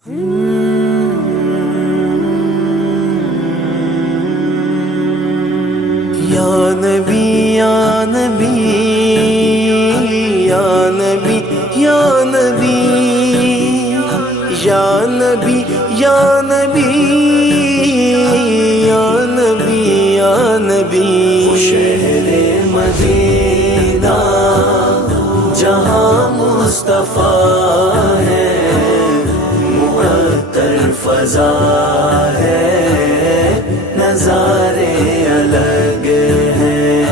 یا نبی یا نبی یا نبی یا نبی یا نبی یا نبی یا نبی یا نبی شہر مدینہ جہاں مصطفیٰ ہے، معطر فضا ہے، نظارے الگ ہیں۔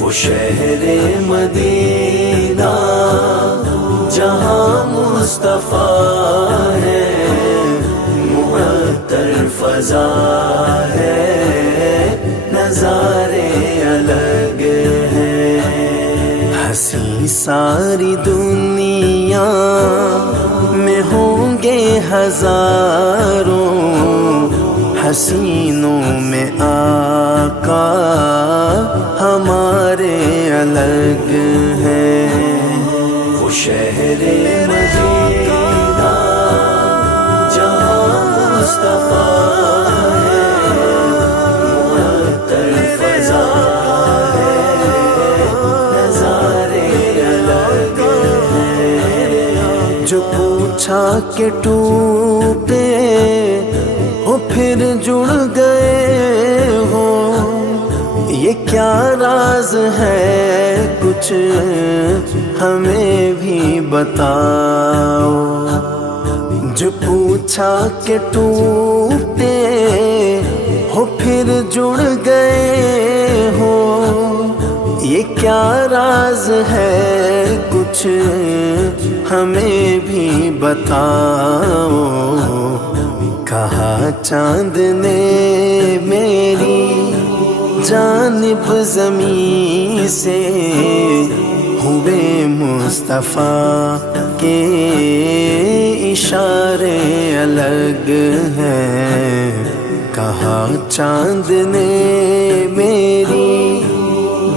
وہ شہر مدینہ جہاں مصطفیٰ ہے، معطر فضا ہے، نظارے الگ ہیں۔ ہنسی ساری دنیا میں ہوں گے ہزاروں، حسینوں میں آقا ہمارے الگ ہیں۔ وہ شہر مدینہ جہاں مصطفیٰ ہے، معطر فضا ہے، نظارے الگ ہیں۔ جو پوچھا کہ ٹوٹے ہو پھر جڑ گئے ہو، یہ کیا راز ہے کچھ ہمیں بھی بتاؤ۔ جو پوچھا کہ ٹوٹے ہو پھر جڑ گئے ہو، یہ کیا راز ہے کچھ ہمیں بھی بتاؤ۔ کہا چاند نے میری جانب زمین سے، ہوئے مصطفیٰ کے اشارے الگ ہیں۔ کہا چاند نے میری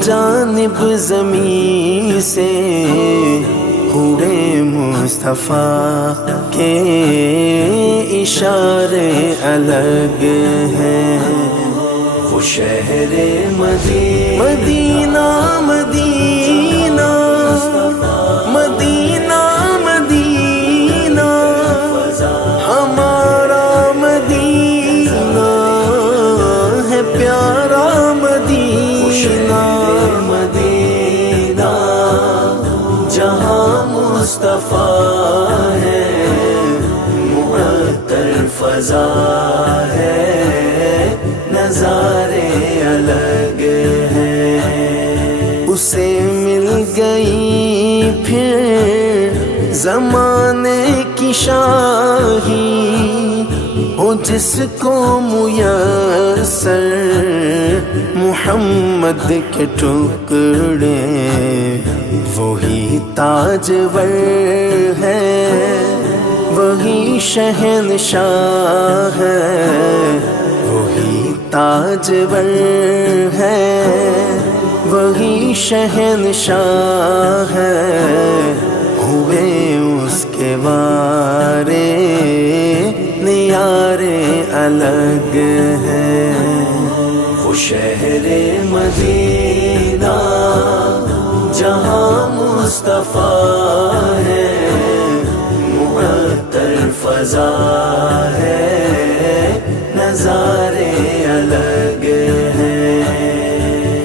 جانب زمین سے، ہوئے مصطفیٰ کے اشارے الگ ہیں۔ وہ شہر مدینہ مدینہ مدینہ مدینہ ہمارا مدینہ ہے پیارا مدینہ، مدینہ جہاں مصطفیٰ ہے، معطر فضا ہے، نظارے الگ ہیں۔ اسے مل گئی پھر زمانے کی شاہی، ہو جس کو میسر محمد کے ٹکڑے، وہی تاجور ہے، وہی شہنشاہ ہے، وہی تاجور ہے، وہی شہنشاہ ہے، ہوئے اس کے وارے نیارے الگ ہیں۔ وہ شہر مدینہ جہاں مصطفیٰ ہے، معطر فضا ہے، نظارے الگ ہیں۔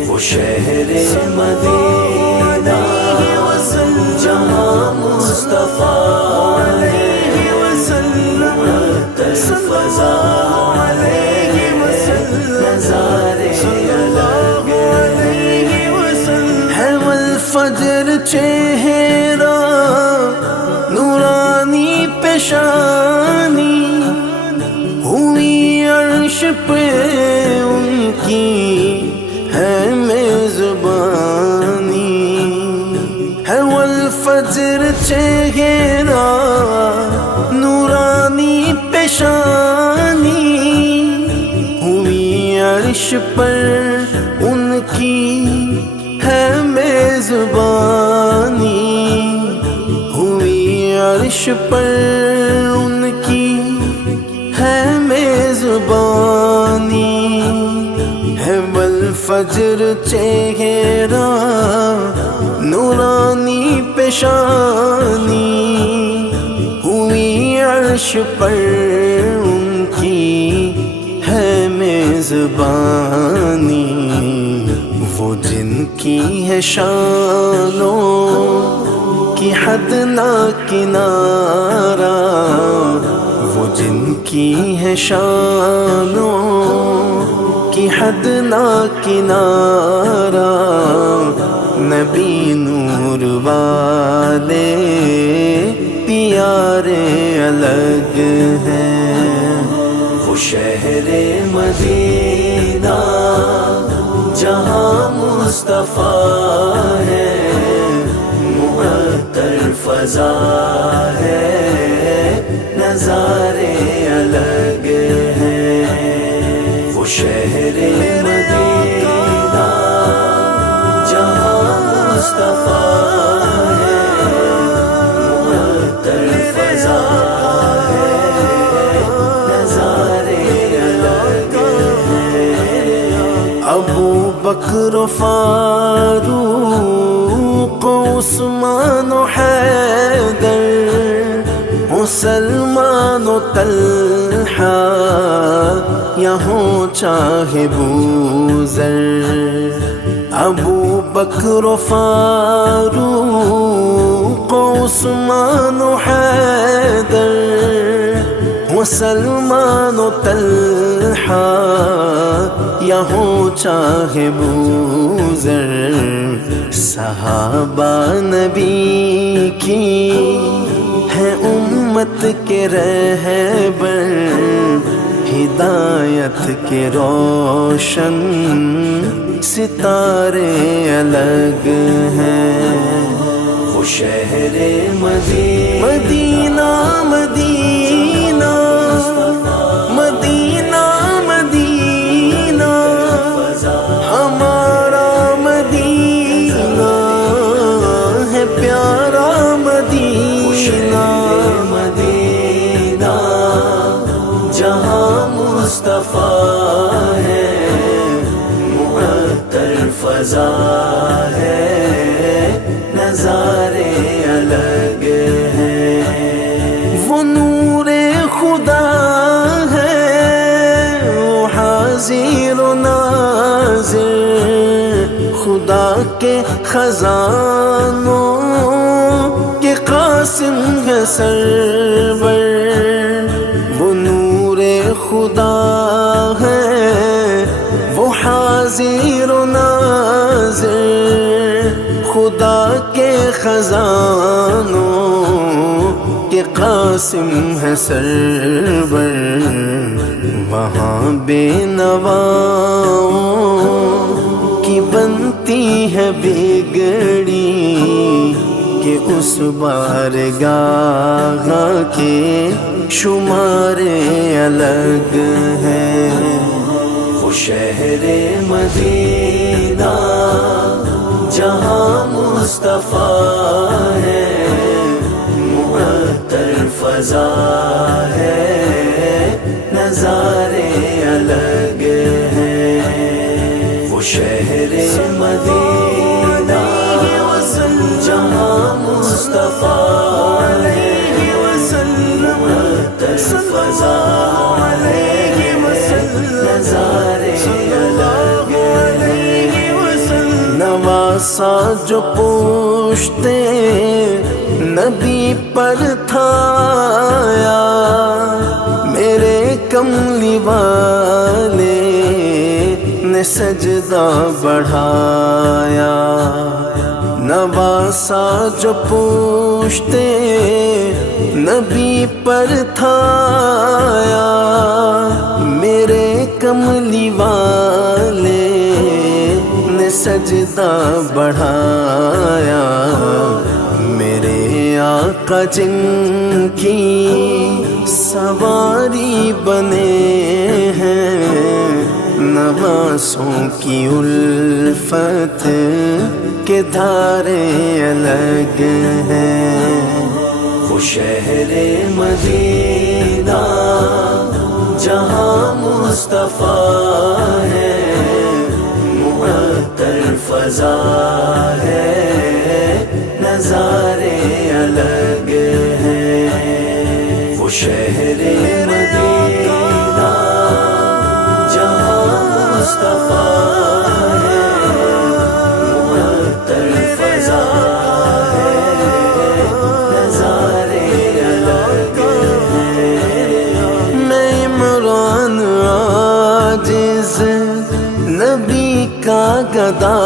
وہ شہر مدینہ جہاں مصطفیٰ ہے، معطر فضا ہے، نظارے الگ ہیں۔ ہے والفجر چہرہ نورانی پیشانی، ہوئی عرش پہ ان کی ہے میزبانی۔ ہے والفجر چہرہ نورانی پیشانی، ہوئی عرش پر ان کی ہے میزبانی، ہوئی عرش پر ان فجر چہرہ نورانی پیشانی ہوئی عرش پر ان کی ہے میزبانی وہ جن کی ہے شانوں کی حد نہ کنارہ وہ جن کی ہے شانوں کی حد نہ کنارہ نبی نور والے پیارے الگ ہیں وہ شہر مدینہ جہاں مصطفیٰ ہے معطر فضا ہے نظارے الگ ہیں وہ شہر مدینہ جہاں مصطفیٰ ہے معطر فضا ہے نظارے الگ ہیں ابو بکر و فاروق عثمان و حیدر سلمان و طلحہ یا ہوں چاہے بوذر ابو بکر و فاروق عثمان و حیدر سلمان و طلحہ یا ہوں چاہے بوذر صحابہ نبی کی ہے امت کے رہبر ہدایت کے روشن ستارے الگ ہیں وہ شہر مدینہ مدینہ مدینہ مدینہ ہمارا مدینہ ہے پیارا مدینہ مدینہ جہاں مصطفیٰ ہے معطر فضا ہے نظارے الگ ہیں وہ نور خدا ہے وہ حاضر و ناظر خدا کے خزانوں کے قاسم ہے سرور وہ نور خدا ہے وہ حاضر و ناظر خدا کے خزانوں کے قاسم ہے سرور وہاں بے نواؤں کی بنتی ہے بگڑی کہ اس بارگاہ کے شمارے الگ ہیں وہ شہر مدینہ جہاں مصطفیٰ ہے معطر فضا ہے نظارے الگ ہیں وہ شہر مدینہ جہاں مصطفیٰ ہے معطر فضا ہے نظارے الگ نواسا جو پوچھتے نبی پر تھایا میرے کملی والے نے سجدہ بڑھایا نواسا جو پوچھتے نبی پر تھایا میرے کملی والے نے سجدہ بڑھایا میرے آقا جن کی سواری بنے ہیں نواسوں کی الفت کے دھارے الگ ہیں وہ شہر مدینہ جہاں مصطفیٰ ہے فضا ہے، نظارے الگ ہیں، وہ شہر مدینہ جہاں مصطفیٰ ہے، معطر فضا ہے، نظارے الگ ہیں۔ میں عمران عاجز نبی کا گدا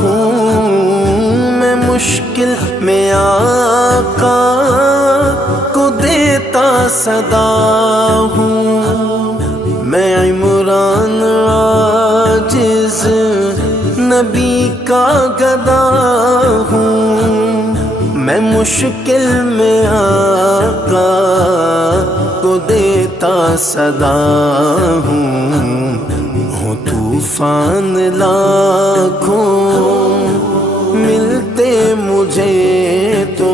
ہوں، میں مشکل میں آقا کو دیتا صدا ہوں، میں عمران عاجز نبی کا گدا ہوں، میں مشکل میں آقا کو دیتا صدا ہوں، ہوں طوفان لاکھوں ملتے مجھے تو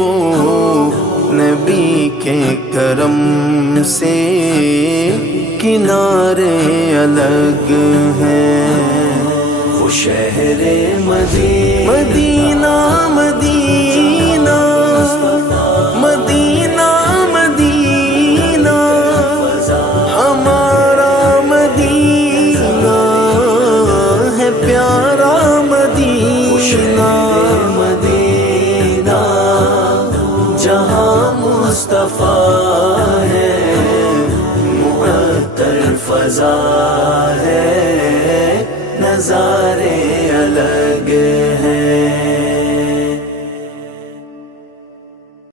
نبی کے کرم سے کنارے الگ ہیں، وہ شہر مدینہ مدینہ مدینہ مدینہ ہمارا مدینہ ہے پیارا مدینہ، مدینہ جہاں مصطفیٰ ہے، معطر فضا ہے، نظارے الگ ہیں۔